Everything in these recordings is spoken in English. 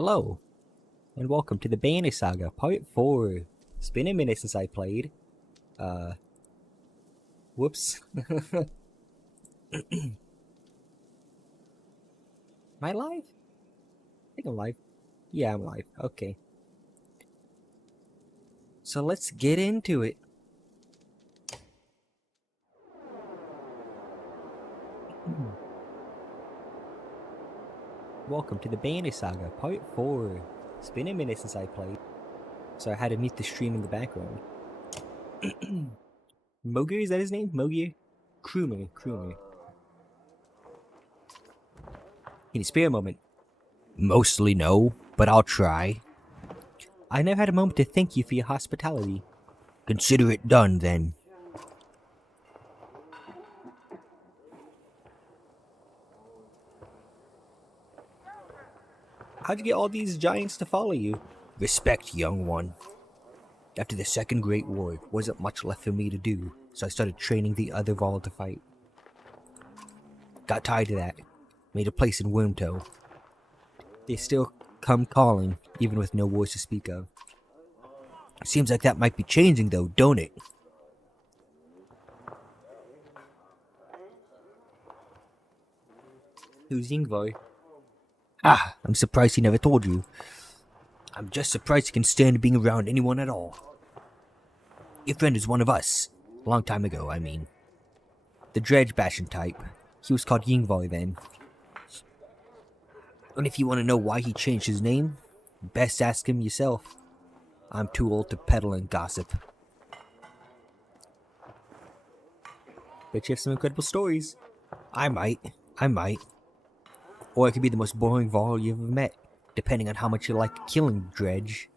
Hello, and welcome to the Bayonetta Saga, Part 4. It's been a minute since I played. Whoops. Am I live? I think I'm live. Yeah, I'm live. Okay. So let's get into it. Welcome to the Bayonetta Saga, Part 4. It's been a minute since I played, so I had to mute the stream in the background. Mogir, is that his name? Mogir? Krumer. Can you spare a moment? Mostly no, but I'll try. I never had a moment to thank you for your hospitality. Consider it done, then. How'd you get all these giants to follow you? Respect, young one. After the Second Great War, there wasn't much left for me to do, so I started training the other Vol to fight. Got tired of that. Made a place in Wormtoe. They still come calling, even with no wars to speak of. Seems like that might be changing though, don't it? Who's Yngvar? Ah, I'm surprised he never told you. I'm just surprised he can stand being around anyone at all. Your friend is one of us. A long time ago, I mean. The Dredge Bastion type. He was called Yngvar then. And if you want to know why he changed his name, best ask him yourself. I'm too old to peddle and gossip. Bet you have some incredible stories. I might. Or I could be the most boring Vol you've ever met, depending on how much you like killing Dredge.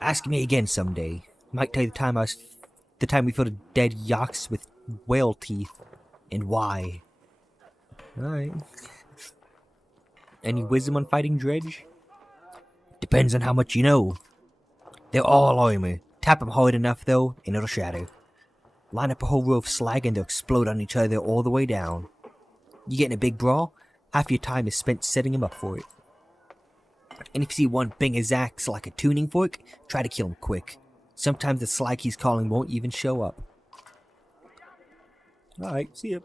Ask me again someday. Might tell you the time we filled a dead Yox with whale teeth, and why. Alright. Any wisdom on fighting Dredge? Depends on how much you know. They're all armor. Tap them hard enough though, and it'll shatter. Line up a whole row of slag and they'll explode on each other all the way down. You get in a big brawl, half your time is spent setting him up for it. And if you see one bang his axe like a tuning fork, try to kill him quick. Sometimes the slag he's calling won't even show up. Alright, see ya.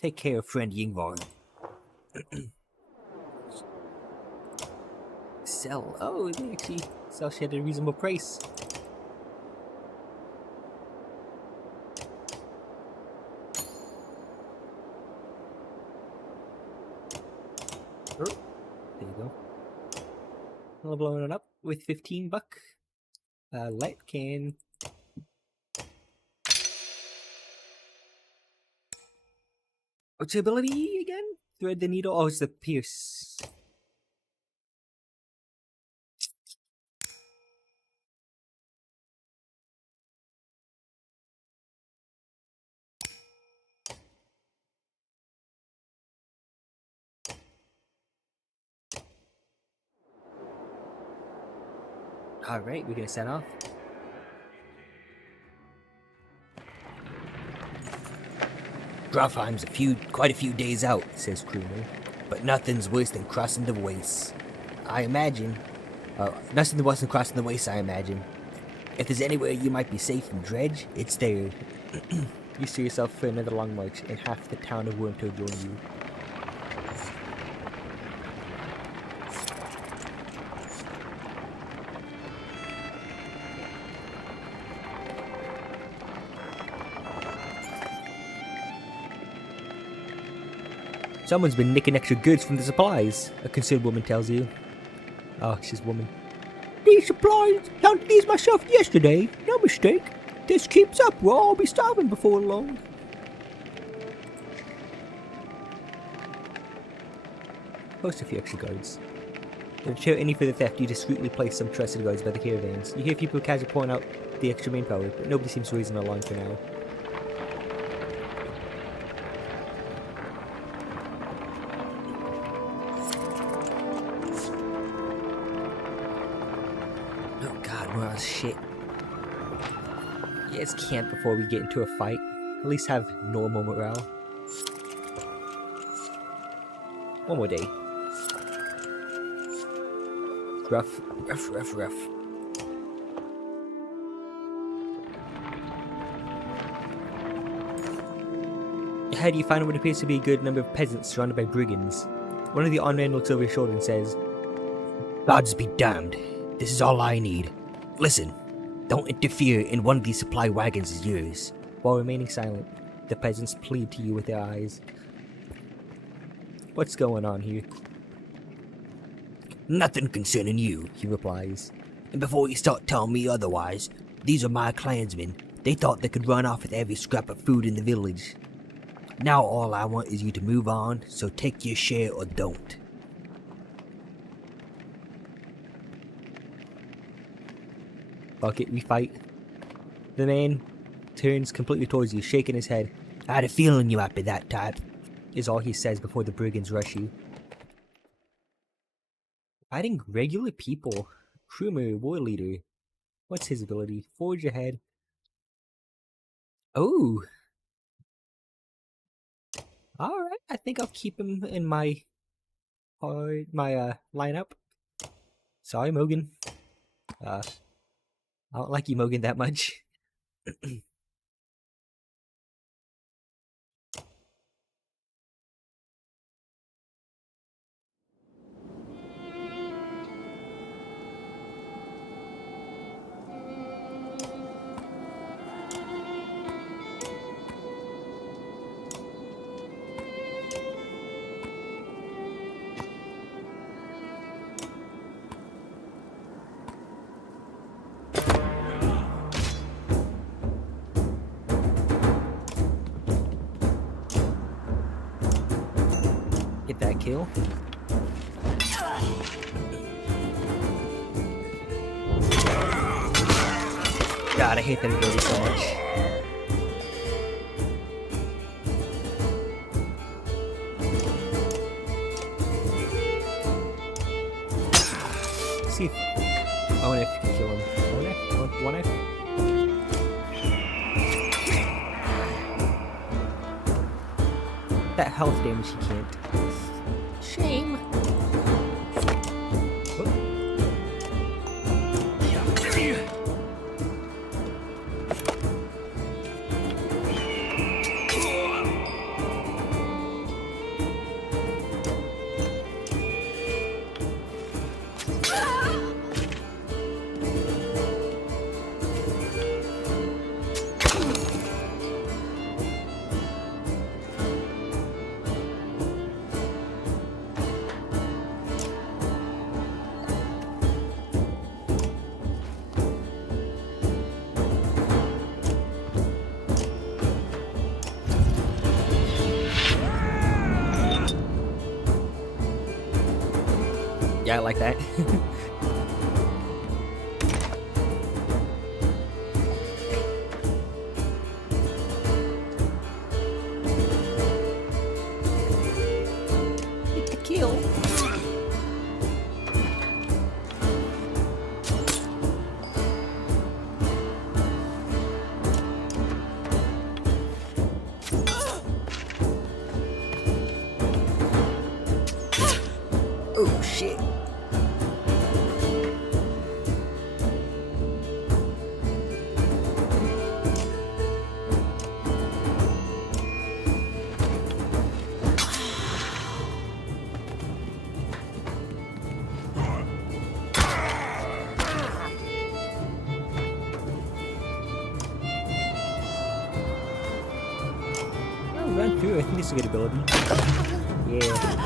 Take care of friend Yngvar. Sell. Oh, they actually sell shit at a reasonable price. Oh, there you go. Leveling it up with 15 buck. Light can. What's your ability again? Thread the needle. Oh, it's the pierce. Alright, we're gonna set off. Grafheim's quite a few days out, says Krumer. But nothing's worse than crossing the wastes. I imagine. Nothing worse than crossing the wastes, I imagine. If there's anywhere you might be safe from Dredge, it's there. You see yourself for another long march, and half the town of Wormtoe join you. Someone's been nicking extra goods from the supplies, a concerned woman tells you. Oh, she's a woman. These supplies, counted these myself yesterday, no mistake. This keeps up, we'll all be starving before long. Post a few extra guards. To deter any further theft, you discreetly place some trusted guards by the caravans. You hear people casually point out the extra manpower, but nobody seems to raise an alarm for now. Shit. Yeah, let's camp before we get into a fight. At least have normal morale. One more day. Rough, rough, rough, rough. Ahead, you find what appears to be a good number of peasants surrounded by brigands. One of the armed men looks over his shoulder and says, "Gods be damned. This is all I need. Listen, don't interfere, and one of these supply wagons is yours." While remaining silent, the peasants plead to you with their eyes. What's going on here? "Nothing concerning you," he replies. "And before you start telling me otherwise, these are my clansmen. They thought they could run off with every scrap of food in the village. Now all I want is you to move on, so take your share or don't." Fuck it, we fight. The man turns completely towards you, shaking his head. "I had a feeling you might be that type," is all he says before the brigands rush you. Fighting regular people. Crewmer, war leader. What's his ability? Forge ahead. Oh! Alright, I think I'll keep him in my lineup. Sorry, Mogan. I don't like you, Mogan, that much. Get that kill. God, I hate that ability so much. Let's see if Onef can kill him. Onef? That health damage he can't. Shame. Yeah, I like that. Get the kill. Oh shit. Run through, I think it's a good ability. Yeah.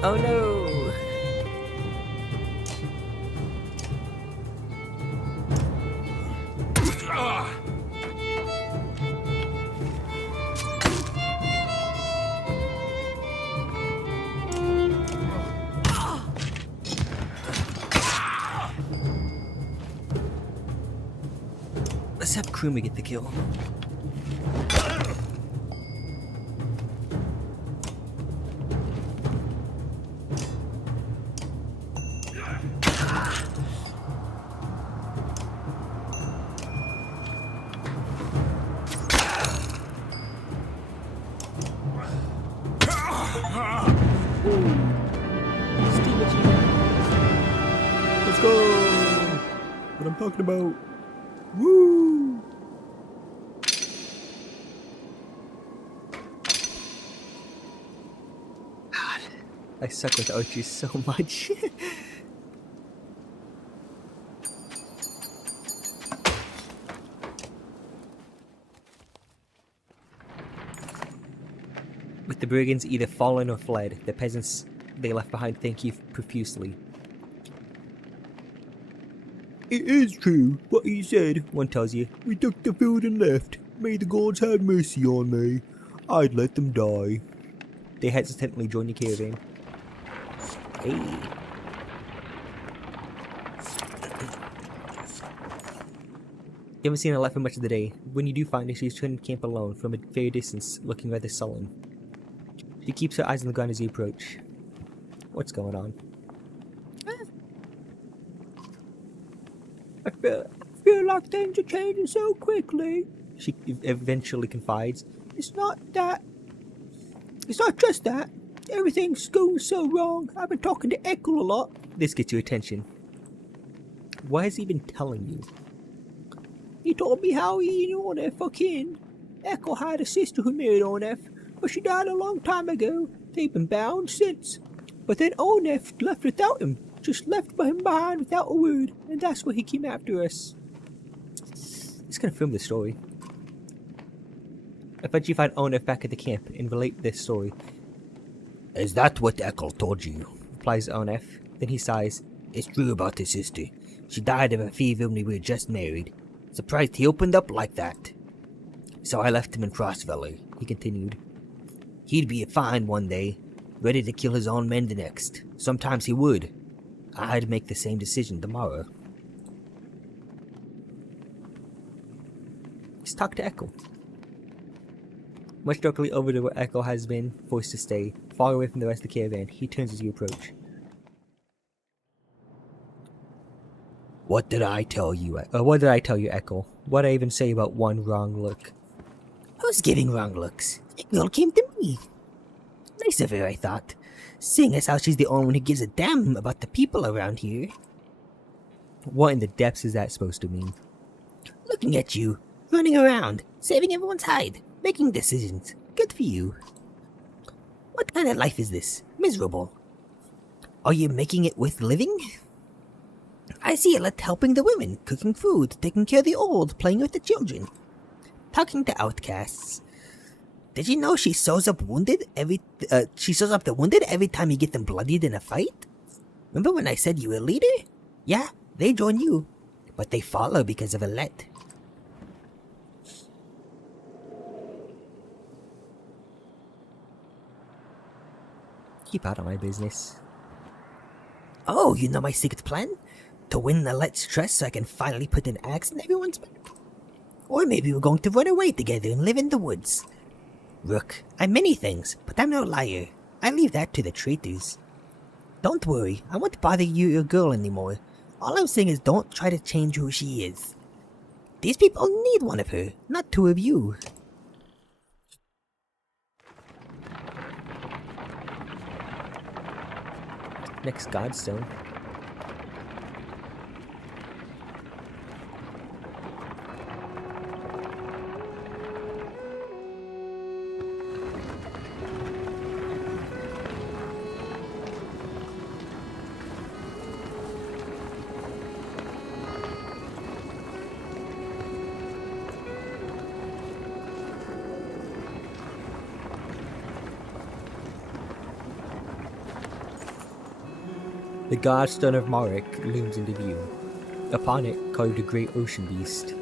Oh no! Let's have Kruma get the kill. Steam achievement. Let's go! What I'm talking about. Woo! God, I suck with archery so much. With the brigands either fallen or fled, the peasants they left behind thank you profusely. It is true, what he said, one tells you. We took the food and left. May the gods have mercy on me. I'd let them die. They hesitantly join the caravan. Hey. You haven't seen her left for much of the day. When you do find her, she's turned camp alone, from a fair distance, looking rather sullen. She keeps her eyes on the ground as you approach. What's going on? I feel like things are changing so quickly, she eventually confides. It's not just that. Everything's going so wrong. I've been talking to Echo a lot. This gets your attention. Why has he been telling you? He told me how he and Onef are kin. Echo had a sister who married Onef, but she died a long time ago. They've been bound since. But then Onef left without him. Just left him behind without a word, and that's why he came after us. He's gonna film this story. I bet you find Onef back at the camp and relate this story. Is that what Echo told you? Replies Onef. Then he sighs. It's true about his sister. She died of a fever when we were just married. Surprised he opened up like that. So I left him in Frost Valley, he continued. He'd be fine one day, ready to kill his own men the next. Sometimes he would. I'd make the same decision tomorrow. Let's talk to Echo. Much directly over to where Echo has been forced to stay, far away from the rest of the caravan, he turns as you approach. What did I tell you, Echo? What did I tell you, Echo? What did I even say about one wrong look? Who's giving wrong looks? The girl came to me. Nice of her, I thought. Seeing as how she's the only one who gives a damn about the people around here. What in the depths is that supposed to mean? Looking at you, running around, saving everyone's hide, making decisions. Good for you. What kind of life is this? Miserable. Are you making it worth living? I see you like helping the women, cooking food, taking care of the old, playing with the children. Talking to outcasts. Did you know she sews up the wounded every time you get them bloodied in a fight? Remember when I said you were a leader? Yeah, they join you, but they follow because of a let. Keep out of my business. Oh, you know my secret plan? To win the let's trust so I can finally put an axe in everyone's back? Or maybe we're going to run away together and live in the woods. Rook, I'm many things, but I'm no liar. I leave that to the traitors. Don't worry, I won't bother you or your girl anymore. All I'm saying is don't try to change who she is. These people need one of her, not two of you. Next Godstone. The Godstone of Marek looms into view. Upon it, carved a great ocean beast.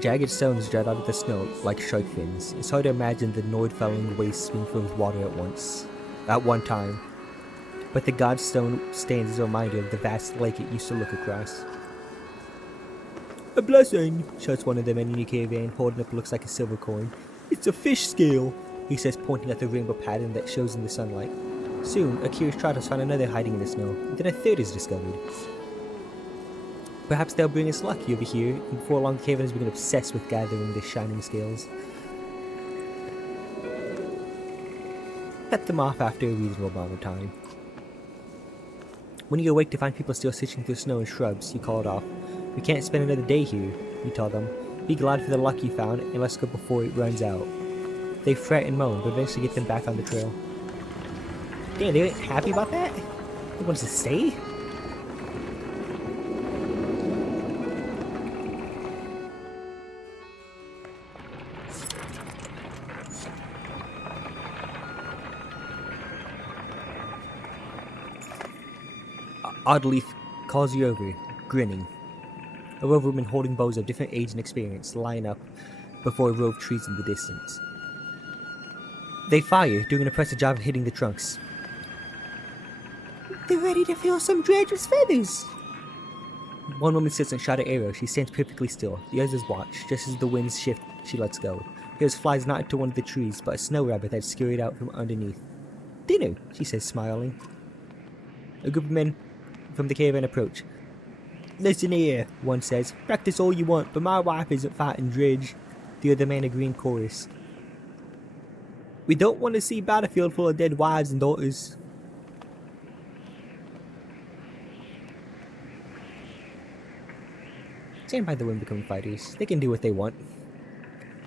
Jagged stones jut out of the snow like shark fins. It's hard to imagine the Nordfelling waste being filled with water at one time. But the Godstone stands as a reminder of the vast lake it used to look across. A blessing, shouts one of the men in the caravan, holding up what looks like a silver coin. It's a fish scale, he says, pointing at the rainbow pattern that shows in the sunlight. Soon, a curious trotters find another hiding in the snow, and then a third is discovered. Perhaps they'll bring us lucky over here, and before long the caravan has become obsessed with gathering the shining scales. cut them off after a reasonable amount of time. When you awake to find people still sitting through snow and shrubs, you call it off. We can't spend another day here, you tell them. Be glad for the luck you found, and let's go before it runs out. They fret and moan, but eventually get them back on the trail. Damn, they ain't happy about that? They want us to stay? Oddleaf calls you over, grinning. A row of women holding bows of different age and experience line up before a row of trees in the distance. They fire, doing an impressive job of hitting the trunks. They're ready to fill some dredge's feathers! One woman sits and shot an arrow. She stands perfectly still. The others watch. Just as the winds shift, she lets go. Here's flies not into one of the trees, but a snow rabbit that scurried out from underneath. Dinner, she says, smiling. A group of men from the caravan approach. Listen here, one says. Practice all you want, but my wife isn't fighting dredge. The other man agree in chorus. We don't want to see a battlefield full of dead wives and daughters. Stand by the women becoming fighters. They can do what they want.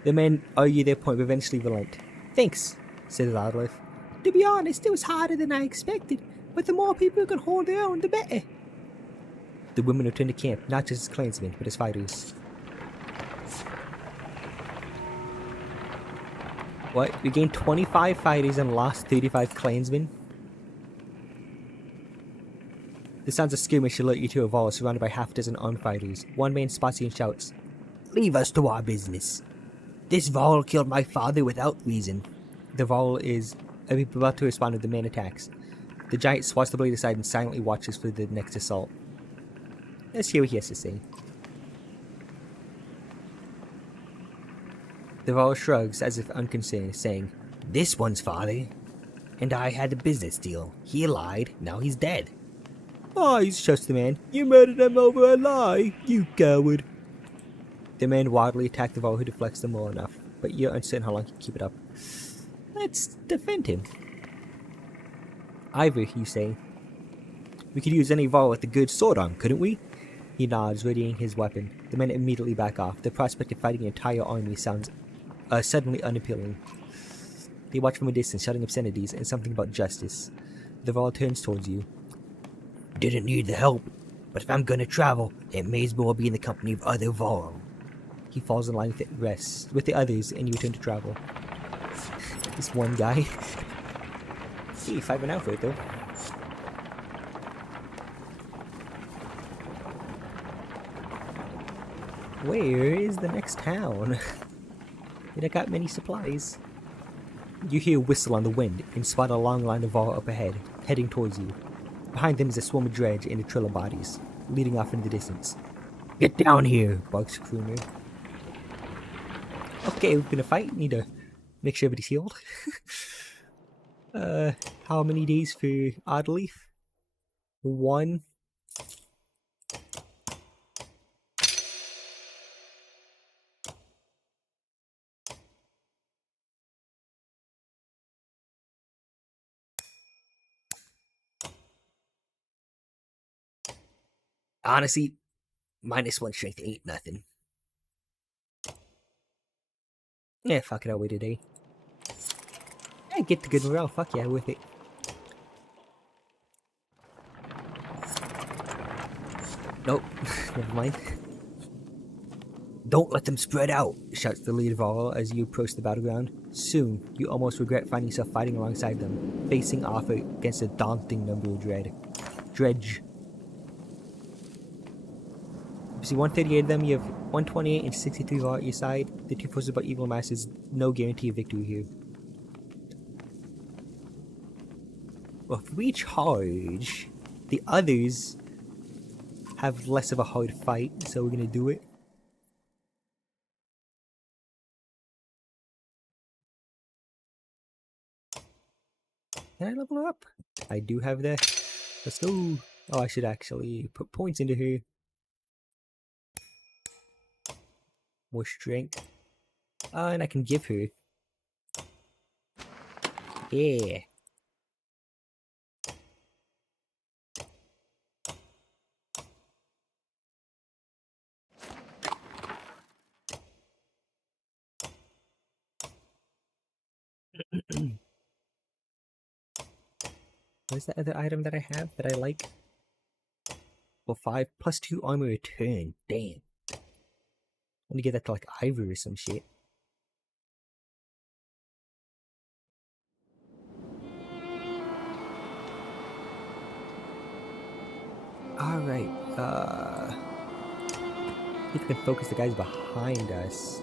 The men argue their point, but eventually relent. Thanks, says Adolf. To be honest, it was harder than I expected, but the more people who can hold their own, the better. The women return to camp, not just as clansmen, but as fighters. What? We gained 25 fighters and lost 35 clansmen? The sounds of skirmish alert you to a Vol surrounded by half a dozen armed fighters. One man spots you and shouts, Leave us to our business. This Vol killed my father without reason. The Vol is about to respond if the man attacks. The giant swats the blade aside and silently watches for the next assault. Let's hear what he has to say. The Vol shrugs as if unconcerned, saying, This one's father. And I had a business deal. He lied, now he's dead. Lies, shouts the man. You murdered him over a lie, you coward. The man wildly attacked the Vol, who deflects them well enough, but you're uncertain how long he can keep it up. Let's defend him. Ivor, you say. We could use any Vol with a good sword arm, couldn't we? He nods, readying his weapon. The men immediately back off. The prospect of fighting an entire army sounds suddenly unappealing. They watch from a distance, shouting obscenities and something about justice. The Vol turns towards you. Didn't need the help, but if I'm gonna travel, it may as well be in the company of other Vol. He falls in line with the others, and you return to travel. This one guy. See, 5 out for it though. Where is the next town? It got many supplies. You hear a whistle on the wind and spot a long line of Vol up ahead, heading towards you. Behind them is a swarm of dredge and a trail of bodies, leading off into the distance. Get down here, barks Crooner. Okay, we're gonna fight. Need to make sure everybody's healed. How many days for Oddleaf? 1. Honestly, -1 strength ain't nothing. Yeah, fuck it, I'll wait a day. Yeah, get the good morale, fuck yeah, with it. Nope, never mind. Don't let them spread out, shouts the lead of all as you approach the battleground. Soon, you almost regret finding yourself fighting alongside them, facing off against a daunting number of dredge. You see 138 of them, you have 128 and 63 Vol at your side. The two forces about equal masses, no guarantee of victory here. Well, if we charge, the others have less of a hard fight, so we're gonna do it. Can I level her up? I do have that. Let's go. Oh, I should actually put points into her. More strength. And I can give her. Yeah. Where's that other item that I have that I like? Well, 5 plus 2 armor return. Damn. I'm gonna get that to like Ivory or some shit. Alright, if we can focus the guys behind us.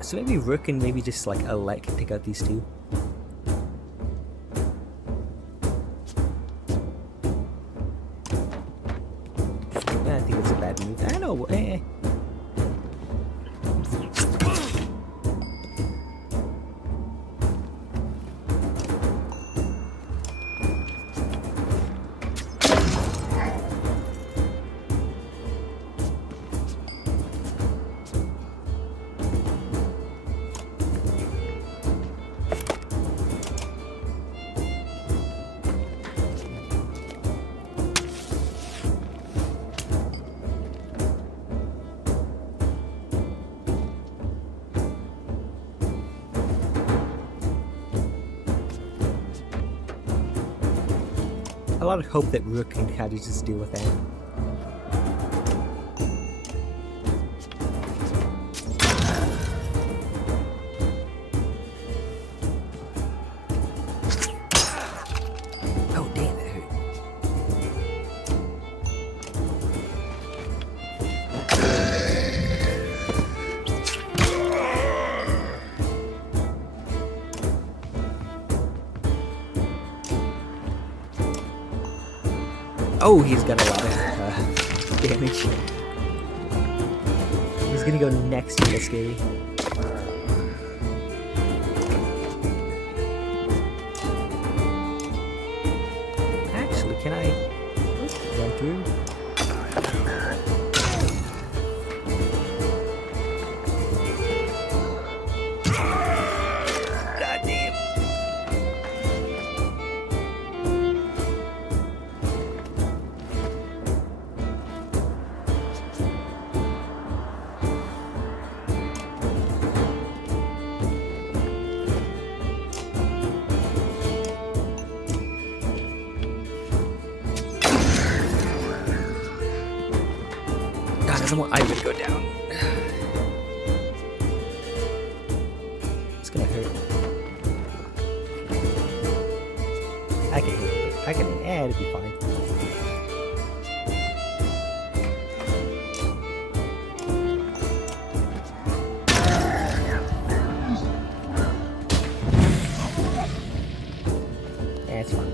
So maybe Rook and maybe just like Alec can take out these two. I think it's a bad move. I know. A lot of hope that Rook can kind of just deal with that. Oh damn, that hurt. Oh, he's got a lot of damage. He's gonna go next to this guy. Actually, can I run through? God damn. I want Ivan to go down. It's gonna hurt. I can hit it. I can add it'll be fine. Yeah, it's fine.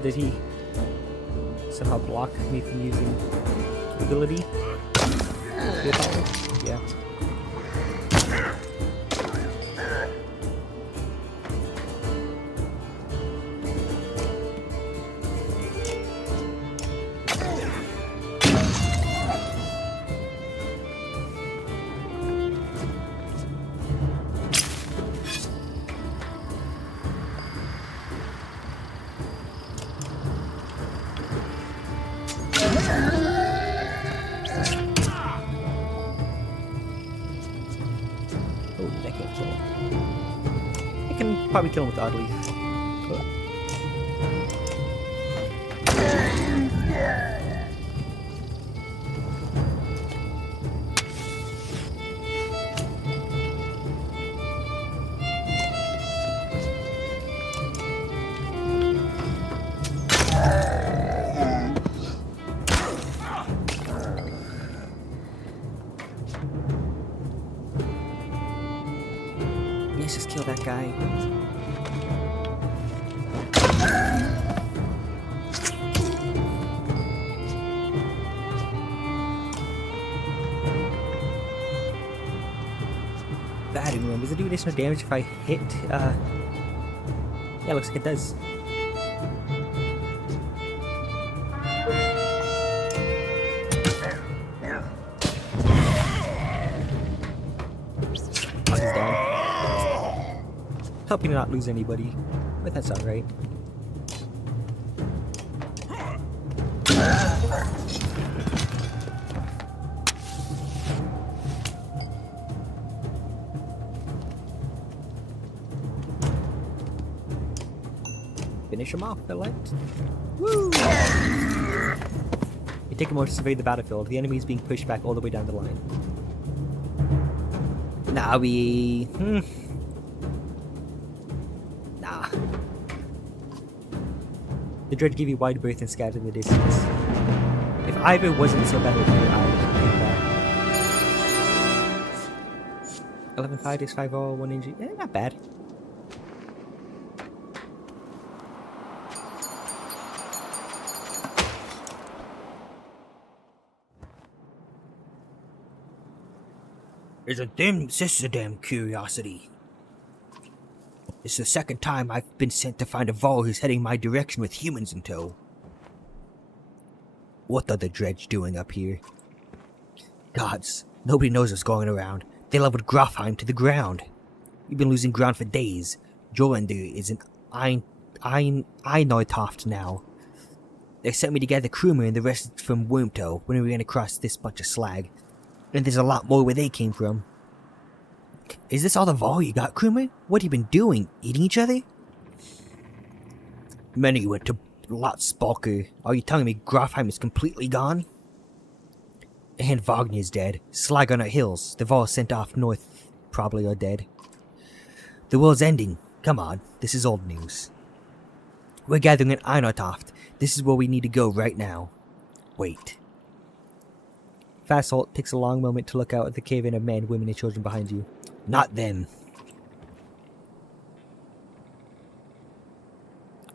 Did he somehow block me from using ability? Yeah. So I can probably kill him with Oddly. Let's just kill that guy. Batting ram. Does it do additional damage if I hit? Yeah, looks like it does. Oh, he's down. Helping not lose anybody, but that's alright. Finish him off, I liked. Woo! You take a moment to survey the battlefield. The enemy is being pushed back all the way down the line. Nah, Nah. The dread give you wide berth and scatter in the distance. If either wasn't so bad with you, I would take that. 11-5 is 5 all, 1 injury. Eh, not bad. This is a damn curiosity. It's the second time I've been sent to find a Vol who's heading my direction with humans in tow. What are the dredge doing up here? Gods, nobody knows what's going around. They leveled Grofheim to the ground. We've been losing ground for days. Jolander is an Eineutoft now. They sent me to gather crewmen and the rest from Wormtow when we ran across this bunch of slag. And there's a lot more where they came from. Is this all the Vol you got, crewman? What have you been doing? Eating each other? Many went to Lotsbalker. Are you telling me Grofheim is completely gone? And Wagner's dead. Slag on our hills. The Vol sent off north probably are dead. The world's ending. Come on, this is old news. We're gathering at Eineutoft. This is where we need to go right now. Wait. Fastholt takes a long moment to look out at the cave-in of men, women, and children behind you. Not them.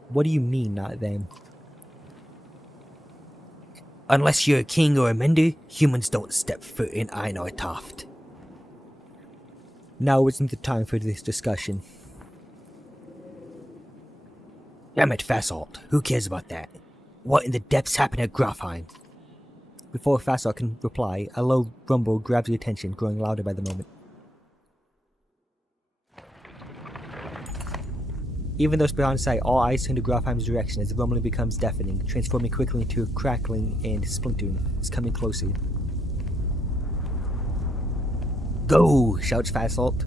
What do you mean, not them? Unless you're a king or a mender, humans don't step foot in Eineutoft. Now isn't the time for this discussion. Damn it, Fastholt. Who cares about that? What in the depths happened at Grofheim? Before Fastholt can reply, a low rumble grabs your attention, growing louder by the moment. Even though it's beyond sight, all eyes turn to Grofheim's direction as the rumbling becomes deafening, transforming quickly into a crackling and splintering. It's coming closer. Go! Shouts Fastholt,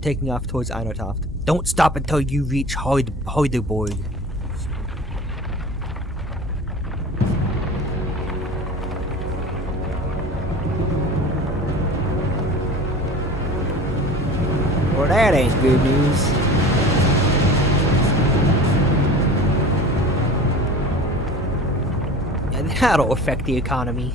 taking off towards Eineutoft. Don't stop until you reach Heidelborg. Well, that ain't good news. Yeah, that'll affect the economy.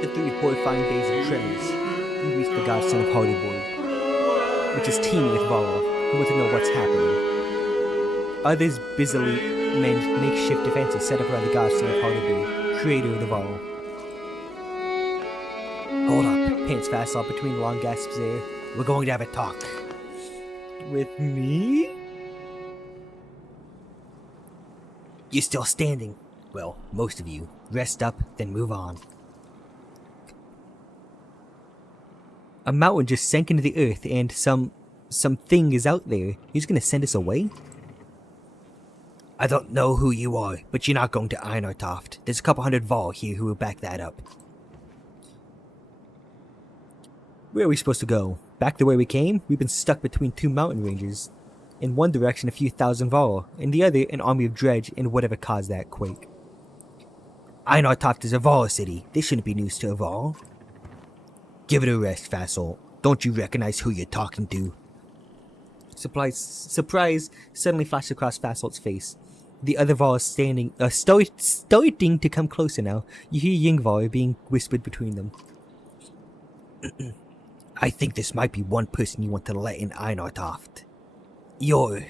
The 3 horrifying days of tremors. You reach the godstone of Hollywood, which is teeming with Varl, who want to know what's happening. Others busily mend makeshift defenses set up around the godstone of Hollywood, creator of the Varl. Hold up, pants Vassal between long gasps there. We're going to have a talk. With me? You're still standing. Well, most of you. Rest up, then move on. A mountain just sank into the earth and something is out there. He's gonna send us away? I don't know who you are, but you're not going to Einartoft. There's a couple hundred Varl here who will back that up. Where are we supposed to go? Back the way we came? We've been stuck between two mountain ranges. In one direction a few thousand Varl, in the other an army of dredge and whatever caused that quake. Einartoft is a Varl city. This shouldn't be news to a Varl. Give it a rest, Vassal. Don't you recognize who you're talking to? Surprise suddenly flashed across Vassal's face. The other Varl is standing, starting to come closer now. You hear Yngvar being whispered between them. I think this might be one person you want to let in Einartoft. You're...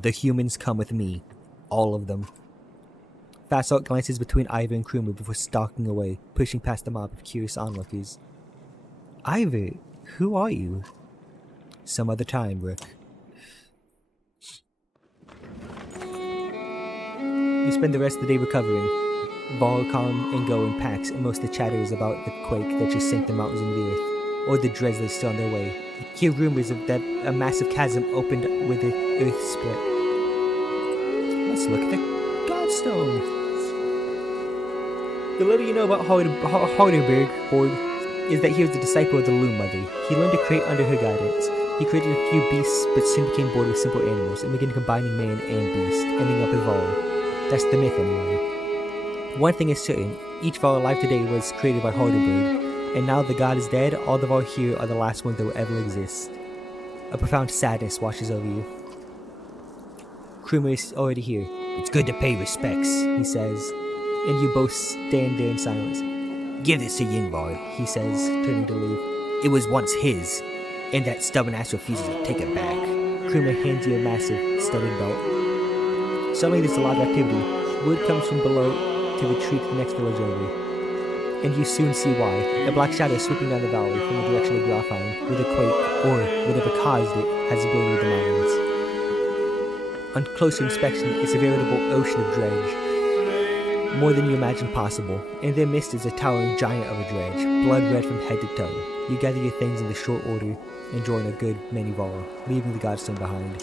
The humans come with me. All of them. Vassal glances between Ivor and Krumer before stalking away, pushing past the mob of curious onlookers. Ivor, who are you? Some other time, Rook. You spend the rest of the day recovering. Varl come and go in packs, and most of the chatter is about the quake that just sank the mountains into the earth, or the dredge that's still on their way. You hear rumors of that a massive chasm opened with the earth split. Let's look at the Godstone. The little you know about Harderberg Board is that he was the disciple of the Loom Mother. He learned to create under her guidance. He created a few beasts, but soon became bored with simple animals and began combining man and beast, ending up with Varl. That's the myth, anyway. One thing is certain, each Varl alive today was created by Harderberg, and now the god is dead, all the Varl here are the last ones that will ever exist. A profound sadness washes over you. Krumer is already here. It's good to pay respects, he says, and you both stand there in silence. Give this to Yngvar, he says, turning to leave. It was once his, and that stubborn ass refuses to take it back. Krumer hands you a massive, studded belt. Suddenly there's a lot of activity. Word comes from below to retreat to the next village over. And you soon see why. A black shadow sweeping down the valley from the direction of Grafheim, where the quake, or whatever caused it, has obliterated the mountains. On closer inspection, it's a veritable ocean of dredge. More than you imagined possible. In their midst is a towering giant of a dredge, blood red from head to toe. You gather your things in the short order and join a good many Varl, leaving the Godstone behind.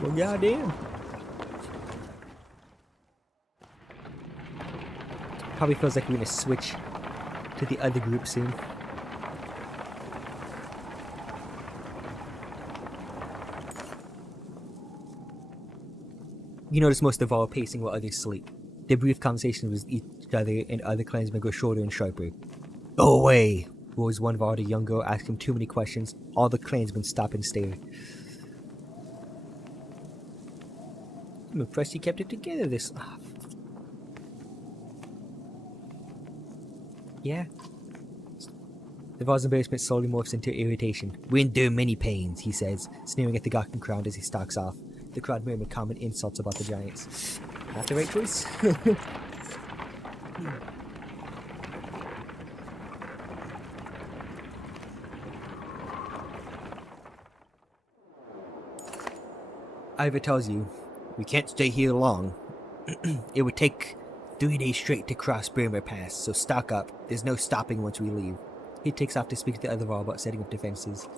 Well, goddamn. Probably feels like we're gonna switch to the other group soon. You notice most of all pacing while others sleep. They brief conversations with each other, and other clansmen grow shorter and sharper. Go away! Roars one Varl to a young girl, asking him too many questions. All the clansmen stop and stare. I'm impressed you kept it together this... Yeah? The Varl's embarrassment slowly morphs into irritation. We endure many pains, he says, sneering at the gawking crowd as he stalks off. The crowd murmur common insults about the giants. Not the right choice? Ivor tells you, we can't stay here long. It would take 3 days straight to cross Bramber Pass, so stock up. There's no stopping once we leave. He takes off to speak to the other Varl about setting up defenses.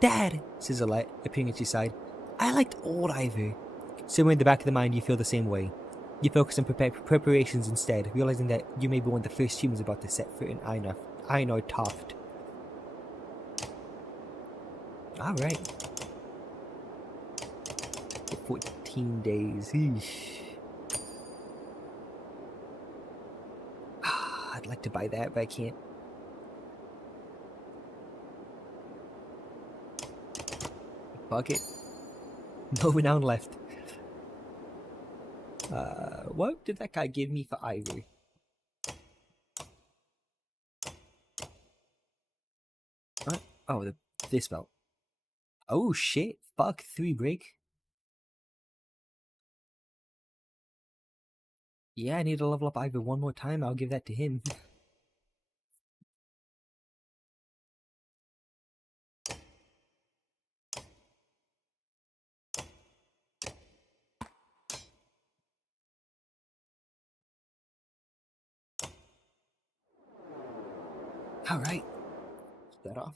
Dad, says Alette, appearing at your side. I liked old Ivor. Somewhere in the back of the mind you feel the same way. You focus on preparations instead, realizing that you may be one of the first humans about to set foot in Einartoft. Alright. 14 days. I'd like to buy that, but I can't. Fuck it. No renown left. What did that guy give me for Ivy? What? Oh, this belt. Oh shit! Fuck 3 break. Yeah, I need to level up Ivy one more time. I'll give that to him. All right. That off.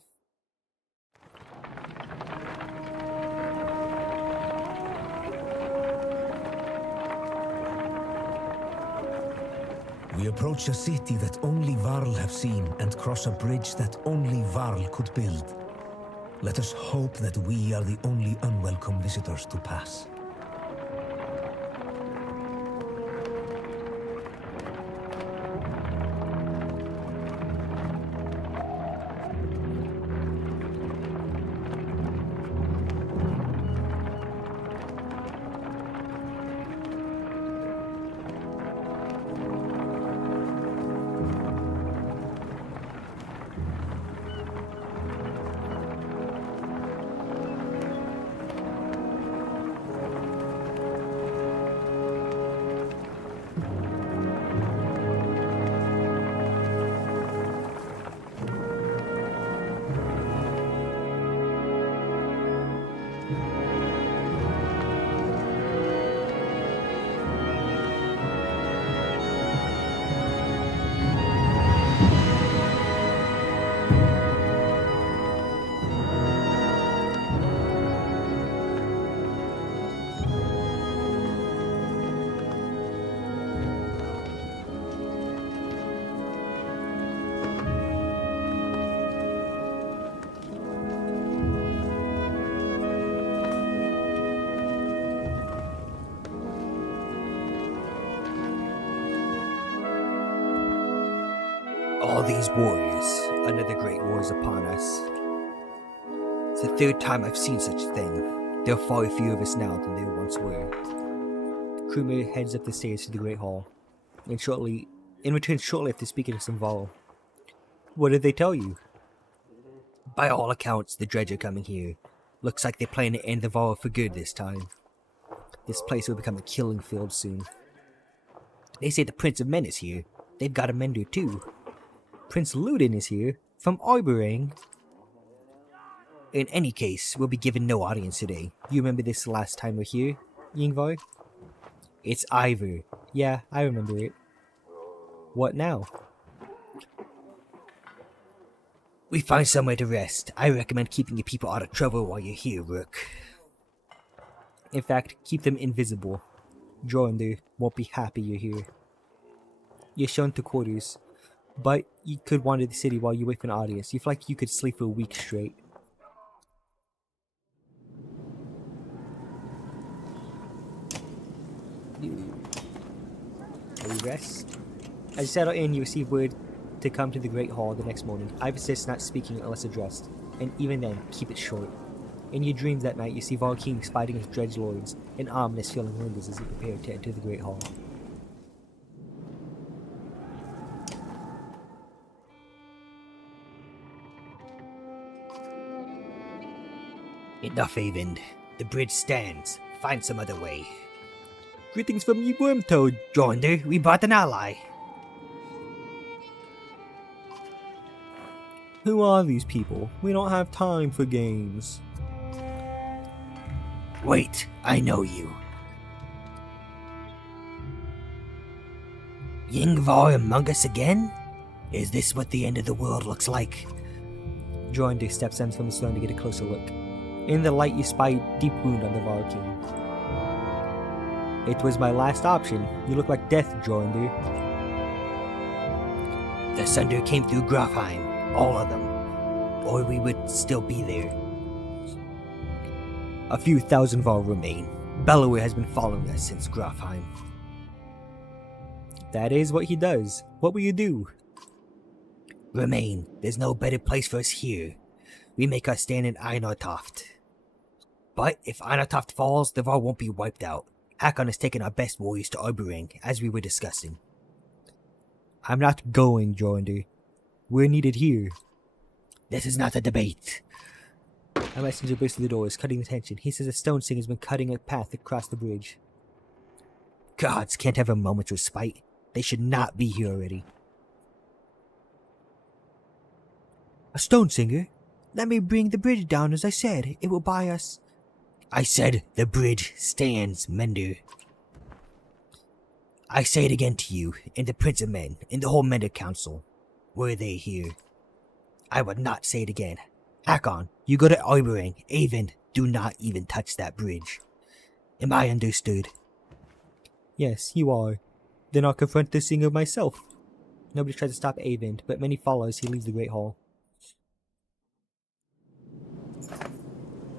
We approach a city that only Varl have seen and cross a bridge that only Varl could build. Let us hope that we are the only unwelcome visitors to pass. All these warriors, another great war is upon us. It's the 3rd time I've seen such a thing. There are far fewer of us now than there once were. Crewmate heads up the stairs to the Great Hall, and returns shortly after speaking to some Varl. What did they tell you? By all accounts, the Dredge are coming here. Looks like they're planning to end the Varl for good this time. This place will become a killing field soon. They say the Prince of Men is here. They've got a mender too. Prince Ludin is here, from Arborang. In any case, we'll be given no audience today. You remember this last time we're here, Yingvar? It's Ivor. Yeah, I remember it. What now? We find somewhere to rest. I recommend keeping your people out of trouble while you're here, Rook. In fact, keep them invisible. Jornder won't be happy you're here. You're shown to quarters, but you could wander the city while you wait for an audience. You feel like you could sleep for a week straight. You rest. As you settle in, you receive word to come to the Great Hall the next morning. I insist not speaking unless addressed, and even then, keep it short. In your dreams that night, you see Varl kings fighting with Dredge lords, an ominous feeling lingers as you prepare to enter the Great Hall. Enough, Avend. The bridge stands. Find some other way. Greetings from ye Wormtoad, Jornder. We brought an ally. Who are these people? We don't have time for games. Wait, I know you. Yingvar among us again? Is this what the end of the world looks like? Jornder steps in from the stone to get a closer look. In the light you spy a deep wound on the Varl King. It was my last option. You look like death, Jornder. The Sunder came through Grafheim, all of them. Or we would still be there. A few thousand Varl remain. Bellower has been following us since Grafheim. That is what he does. What will you do? Remain. There's no better place for us here. We make our stand in Einartoft. But if Einartoft falls, the Varl won't be wiped out. Hakon has taken our best warriors to Oberang, as we were discussing. I'm not going, Jornder. We're needed here. This is not a debate. A messenger bursts through the doors, cutting the tension. He says a stone singer has been cutting a path across the bridge. Gods can't have a moment's respite. They should not be here already. A stone singer? Let me bring the bridge down as I said. It will buy us. I said the bridge stands, Mender. I say it again to you, and the Prince of Men, and the whole Mender Council. Were they here? I would not say it again. Hakon, you go to Oberang. Avon, do not even touch that bridge. Am I understood? Yes, you are. Then I'll confront the singer myself. Nobody tries to stop Avon, but many follow as he leaves the Great Hall.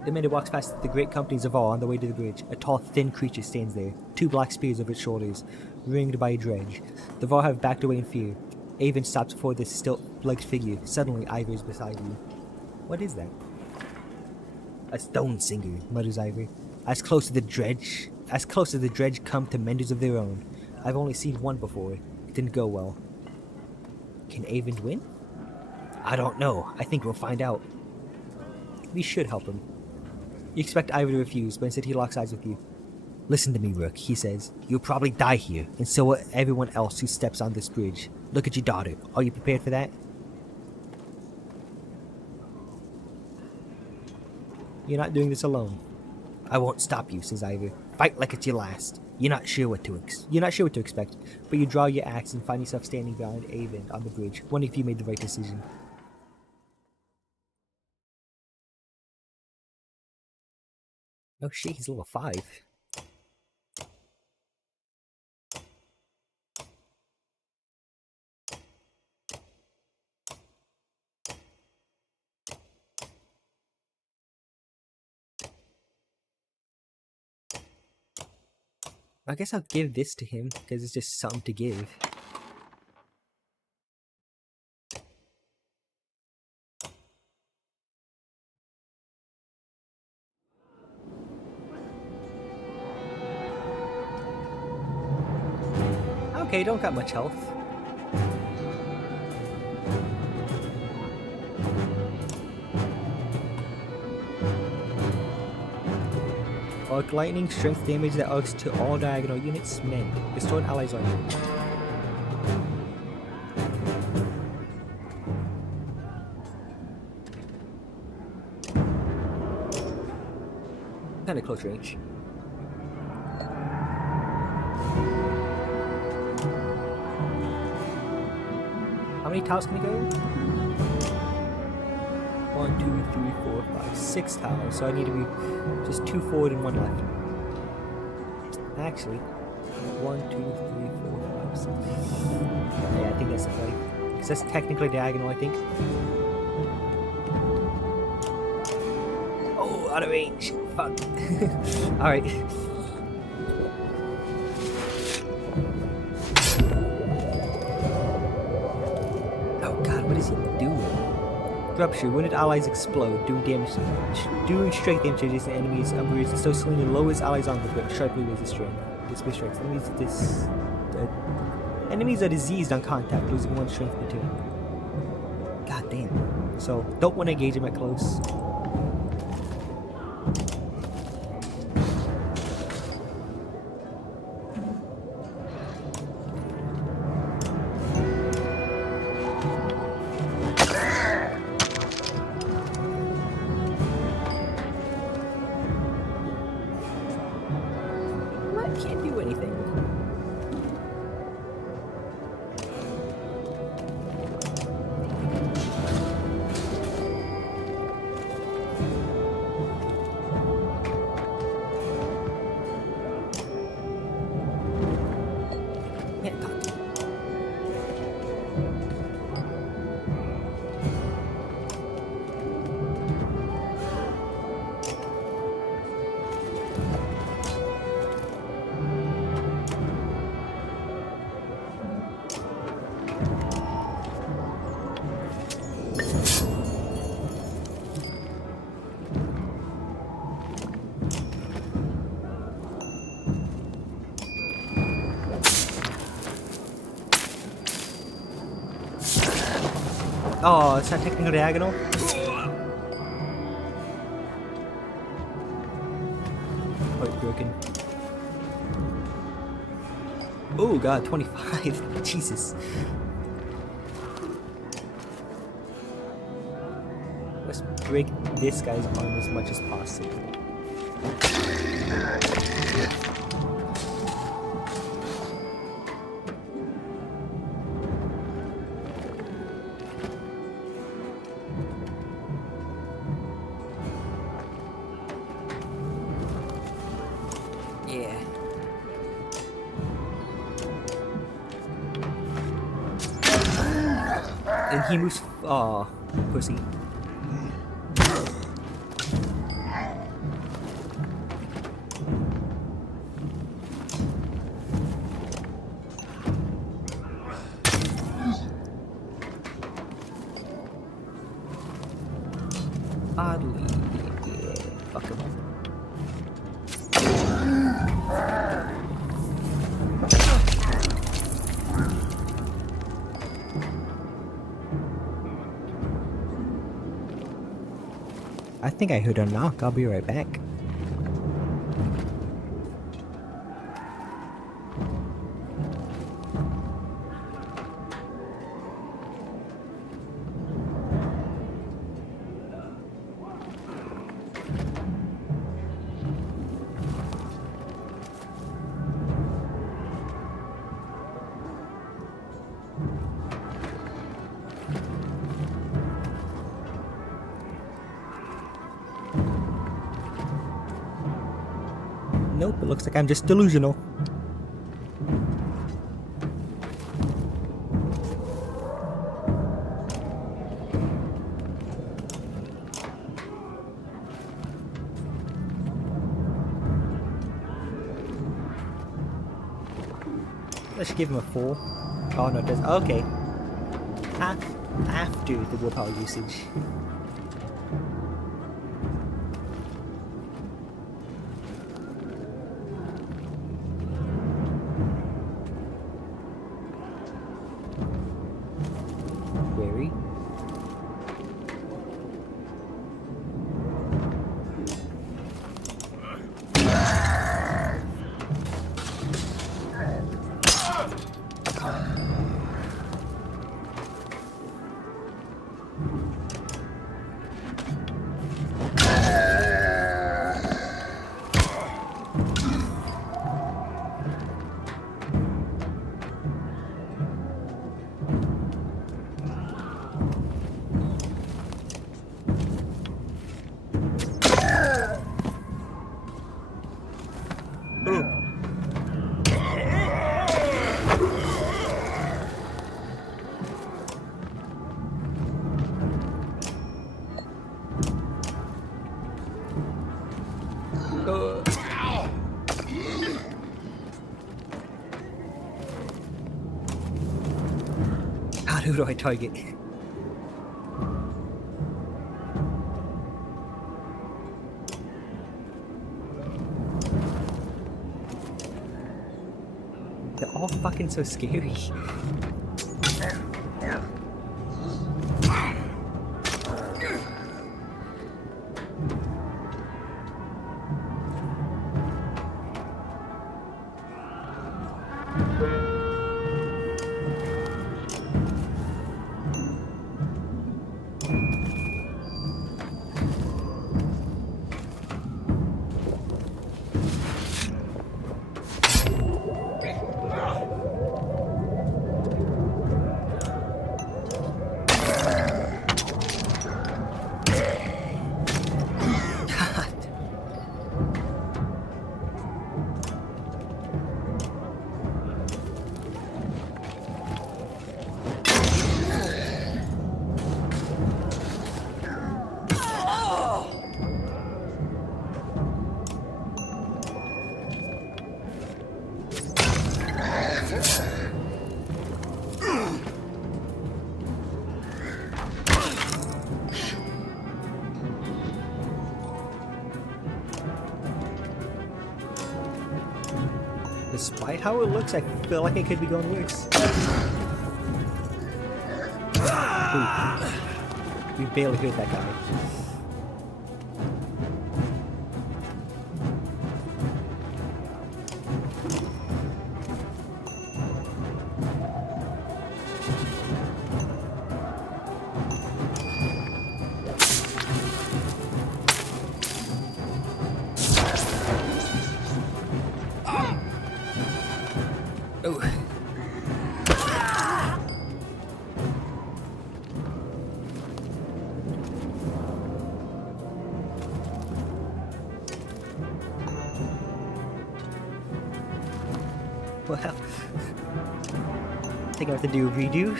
The Mender walks past the great companies of all on the way to the bridge. A tall, thin creature stands there, 2 black spears over its shoulders, ringed by a dredge. The Var have backed away in fear. Avon stops before this stilt-legged figure. Suddenly, Ivor is beside you. What is that? A stone singer, mutters Ivor. As close as the dredge come to menders of their own. I've only seen one before. It didn't go well. Can Avon win? I don't know. I think we'll find out. We should help him. You expect Ivor to refuse, but instead he locks eyes with you. Listen to me, Rook, he says. You'll probably die here, and so will everyone else who steps on this bridge. Look at your daughter. Are you prepared for that? You're not doing this alone. I won't stop you, says Ivor. Fight like it's your last. You're not sure what to expect, but you draw your axe and find yourself standing behind Avon on the bridge, wondering if you made the right decision. Oh shit, he's level 5. I guess I'll give this to him, because it's just something to give. Okay, don't got much health. Arc lightning, strength damage that arcs to all diagonal units, mend. Restore an ally's armor. Kinda close range. How many tiles can he go? 1, 2, 3, 4, 5, 6 tiles. So I need to be just 2 forward and 1 left. Actually, 1, 2, 3, 4, 5, 6. Yeah, I think that's the play. Because that's technically diagonal, I think. Oh, out of range. Fuck. Alright. What is he doing? Rupture. Wounded allies explode, doing strength damage to adjacent enemies. Upwards, and so Selena lowers allies' armor but sharply raises strength. Display strength. Enemies are diseased on contact, losing 1 strength per turn. God damn. So don't want to engage him at close. Can't do anything. Oh, it's not technically diagonal? Heartbroken. Oh god, 25. Jesus. Let's break this guy's arm as much as possible. Yeah. And he moves. Aw, pussy. Oddly, yeah, fuck him up. I think I heard a knock. I'll be right back. Nope, it looks like I'm just delusional. Let's give him a 4. Oh no, it does. Okay. After the willpower usage. Wary. God, who do I target? They're all fucking so scary. Despite how it looks, I feel like it could be going worse. Ooh. We barely hurt that guy. Oh. Well, I think I have to do a redo.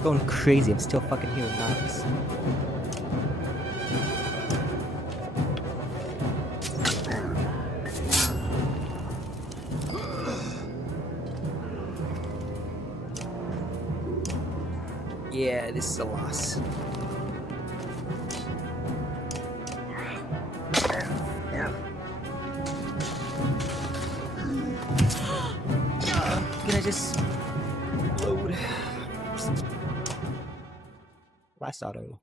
Going crazy, I'm still fucking hearing knocks. Yeah, this is a loss. Can I just load? Last auto.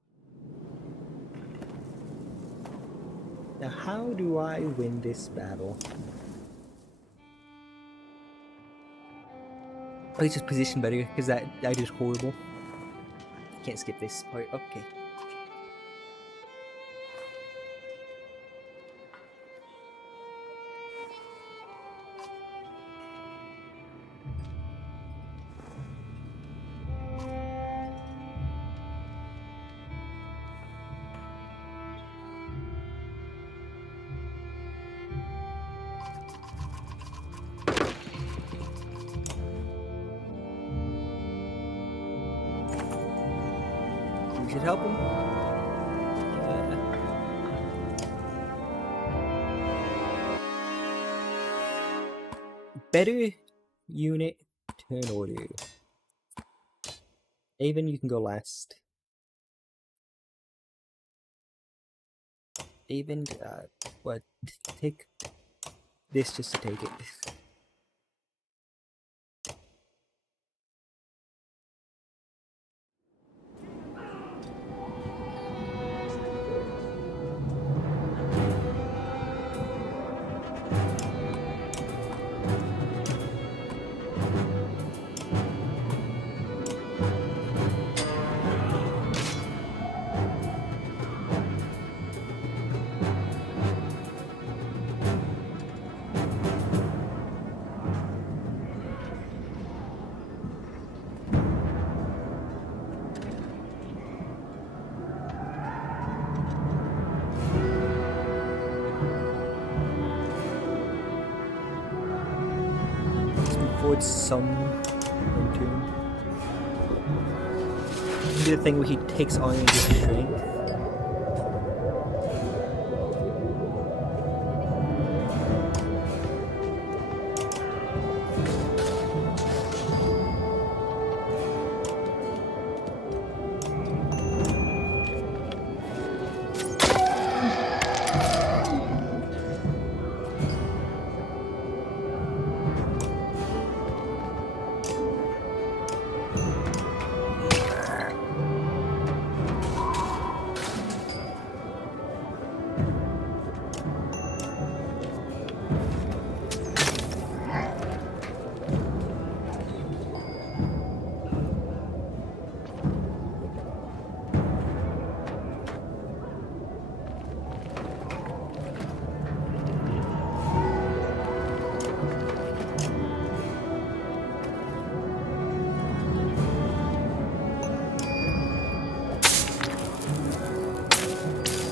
Now, how do I win this battle? Oh, it's just position better because that is horrible. Can't skip this part. Okay. We should help him. Better unit turn order. Avon, you can go last. Avon, what? Take this just to take it. Forward some into the thing where he takes on his strength.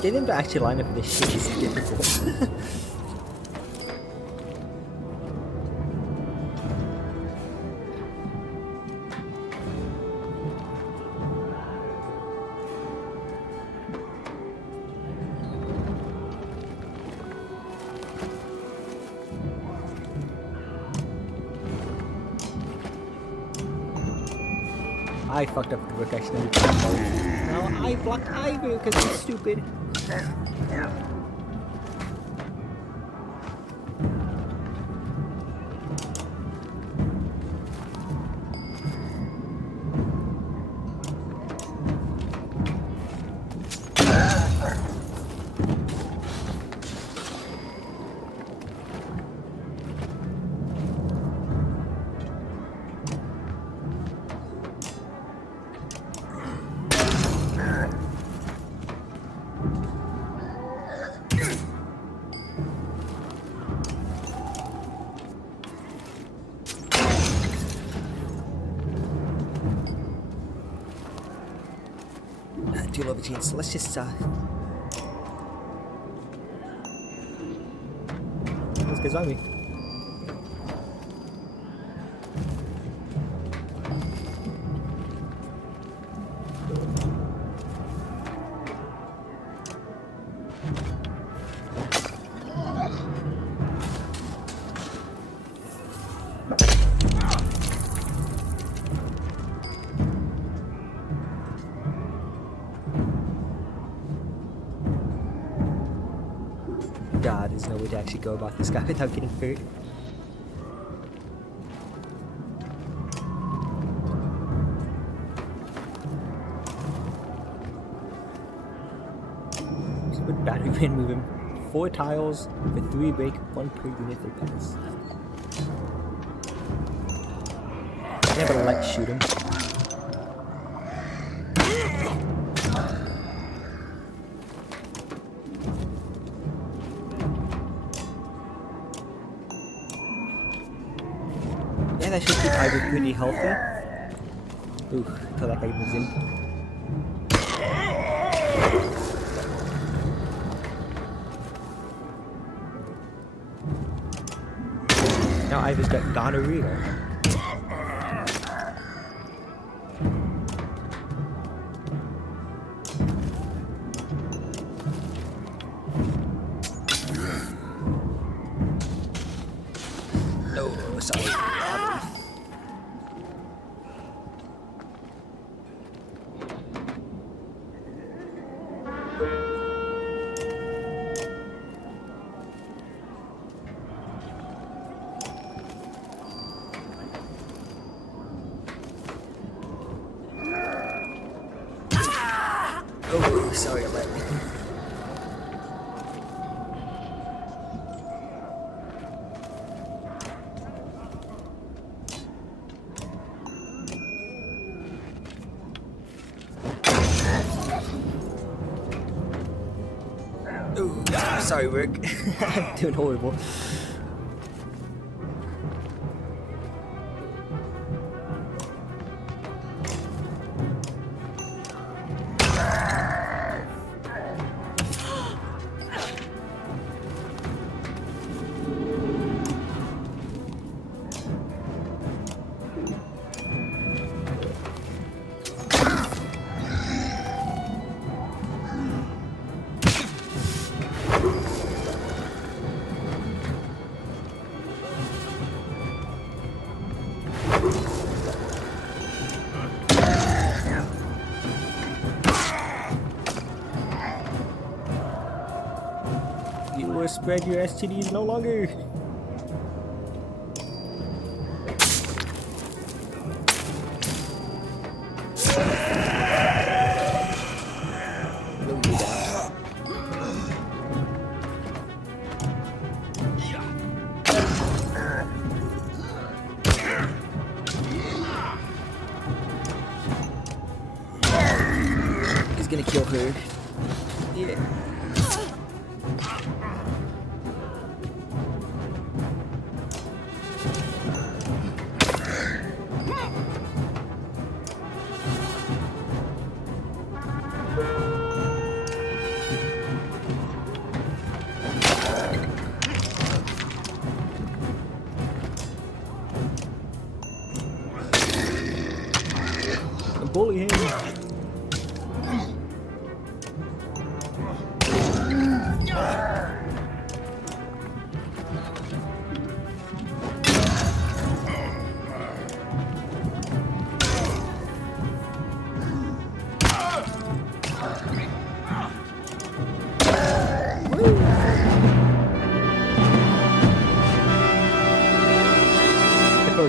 Getting them to actually line up for this shit is difficult. I fucked up the book. I should have. No, I blocked Ivy because I'm stupid. Do love a chance. Let's just let's get zombie. God, there's no way to actually go about this guy without getting hurt. With battery pin move him. 4 tiles with 3 break, 1 per unit they pass. I never let shoot him. Yeah, that should keep Ivy pretty healthy. Ooh, until that guy moves in. Now Ivy's got gonorrhea. No, sorry. Oh, sorry about that. Ooh, sorry, Rick. I'm doing horrible. You will spread your STDs no longer. He's gonna kill her. Yeah. Bully him.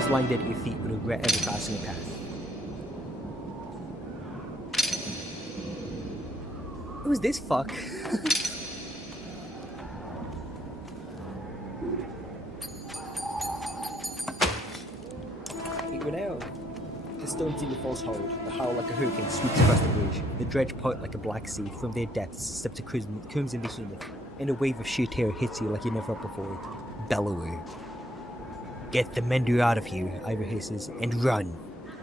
those lying dead at your feet would regret ever crossing your path. Who's this fuck? Even out. The stone seemed to falls hold, the howl like a hurricane sweeps across the bridge. The dredge part like a black sea. From their depths steps a crimson behemoth, and a wave of sheer terror hits you like you never felt before. Bellower. Get the Mendu out of here, Ivor hisses, and run.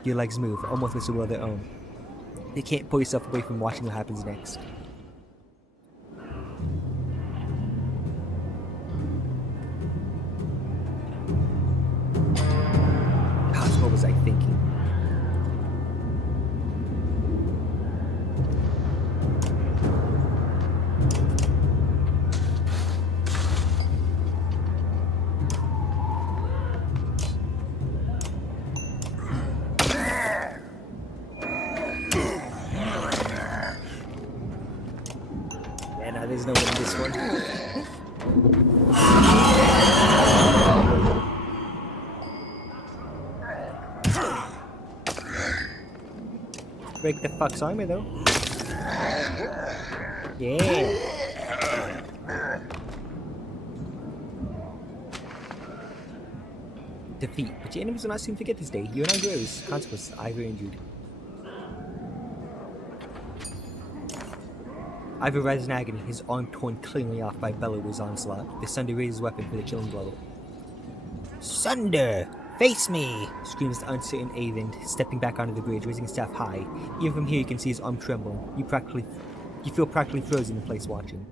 Your legs move, almost with a will of their own. You can't pull yourself away from watching what happens next. Gosh, what was I thinking? There's no one in this one. Break the fuck's armor though. Yeah. Defeat. But your enemies will not soon forget this day. You and I grows. Consequences, Ivor injured. Ivor writhes in agony, his arm torn cleanly off by Bellower's onslaught. The Sunder raises his weapon for the killing blow. Sunder! Face me! Screams the uncertain Eyvind, stepping back onto the bridge, raising his staff high. Even from here you can see his arm trembling. You feel practically frozen in place watching.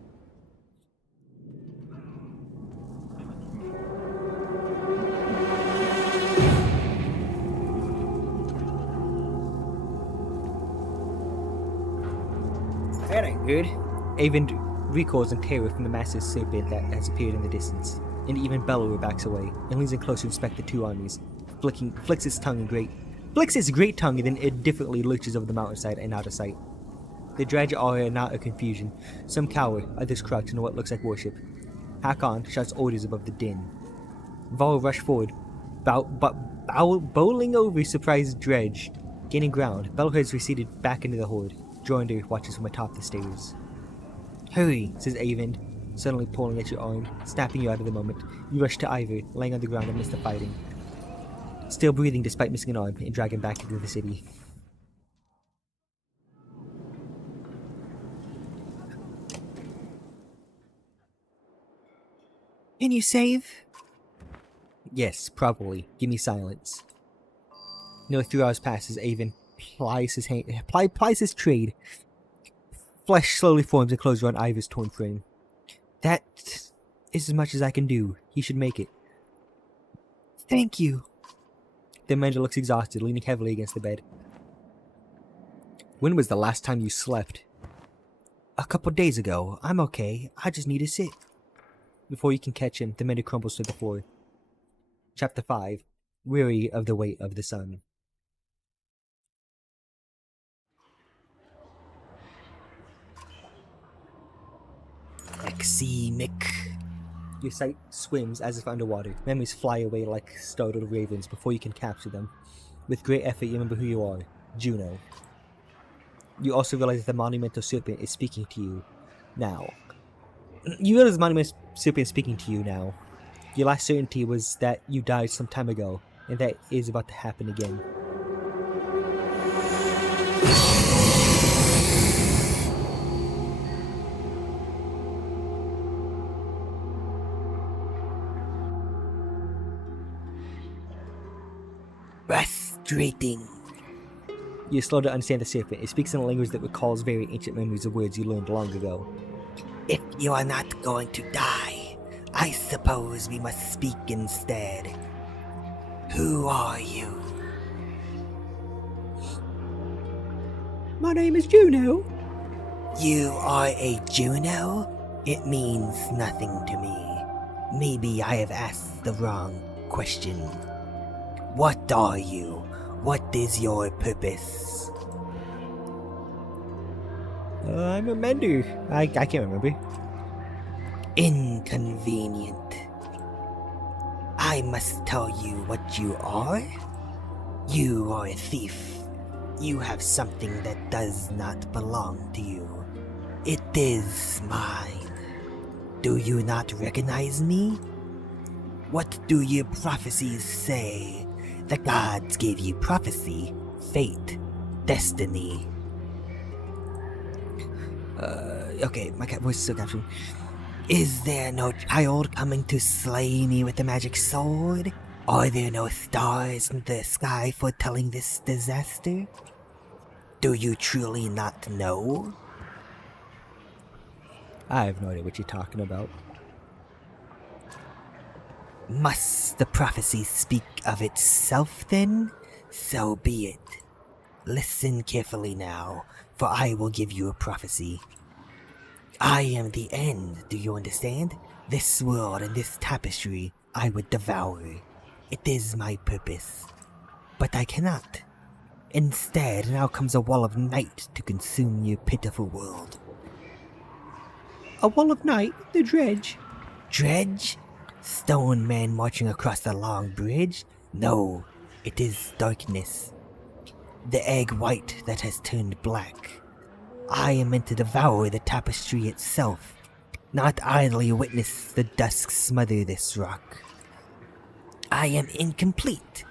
That ain't good. Eyvind recoils in terror from the massive serpent that has appeared in the distance, and even Bellower backs away and leans in close to inspect the two armies, flicks its great tongue and then indifferently lurches over the mountainside and out of sight. The dredge are not a confusion. Some cower, others crouch in what looks like worship. Hakon shouts orders above the din. Varl rush forward, bowling over surprised dredge. Gaining ground, Bellower has receded back into the horde. Jornder watches from atop the stairs. Hurry, says Eyvind, suddenly pulling at your arm, snapping you out of the moment. You rush to Ivor, laying on the ground amidst the fighting. Still breathing despite missing an arm, and drag him back into the city. Can you save? Yes, probably. Give me silence. No 3 hours pass as Eyvind plies his trade. Flesh slowly forms and closes around Ivor's torn frame. That is as much as I can do. He should make it. Thank you. The Mender looks exhausted, leaning heavily against the bed. When was the last time you slept? A couple days ago. I'm okay. I just need to sit. Before you can catch him, the Mender crumbles to the floor. Chapter 5. Weary of the weight of the sun. Mick. Your sight swims as if underwater. Memories fly away like startled ravens before you can capture them. With great effort, you remember who you are. Juno. You also realize that the monumental serpent is speaking to you now. Your last certainty was that you died some time ago, and that is about to happen again. Frustrating. You're slow to understand the serpent. It speaks in a language that recalls very ancient memories of words you learned long ago. If you are not going to die, I suppose we must speak instead. Who are you? My name is Juno. You are a Juno? It means nothing to me. Maybe I have asked the wrong question. What are you? What is your purpose? I'm a Mender. I can't remember. Inconvenient. I must tell you what you are. You are a thief. You have something that does not belong to you. It is mine. Do you not recognize me? What do your prophecies say? The gods gave you prophecy, fate, destiny. Okay, my cat voice is still captured. Is there no child coming to slay me with the magic sword? Are there no stars in the sky foretelling this disaster? Do you truly not know? I have no idea what you're talking about. Must the prophecy speak of itself then? So be it. Listen carefully now, for I will give you a prophecy. I am the end, do you understand? This world and this tapestry I would devour. It is my purpose. But I cannot. Instead, now comes a wall of night to consume your pitiful world. A wall of night? The dredge? Dredge? Stone man marching across the long bridge? No, it is darkness. The egg white that has turned black. I am meant to devour the tapestry itself, not idly witness the dusk smother this rock. I am incomplete,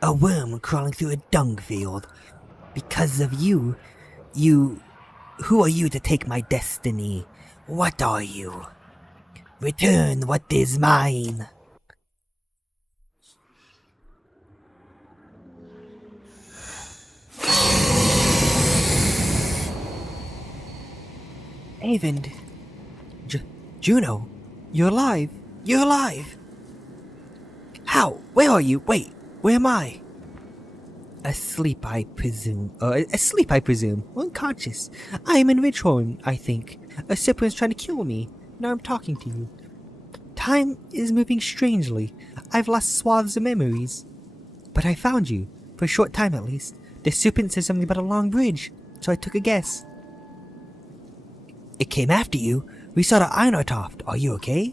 a worm crawling through a dung field. Because of you, who are you to take my destiny? What are you? Return what is mine. Avend. Juno, you're alive. You're alive. How? Where are you? Wait, where am I? Asleep, I presume. Unconscious. I am in Ridgehorn, I think. A serpent is trying to kill me. Now I'm talking to you. Time is moving strangely. I've lost swaths of memories. But I found you, for a short time at least. The serpent said something about a long bridge, so I took a guess. It came after you. We saw the Einartoft. Are you okay?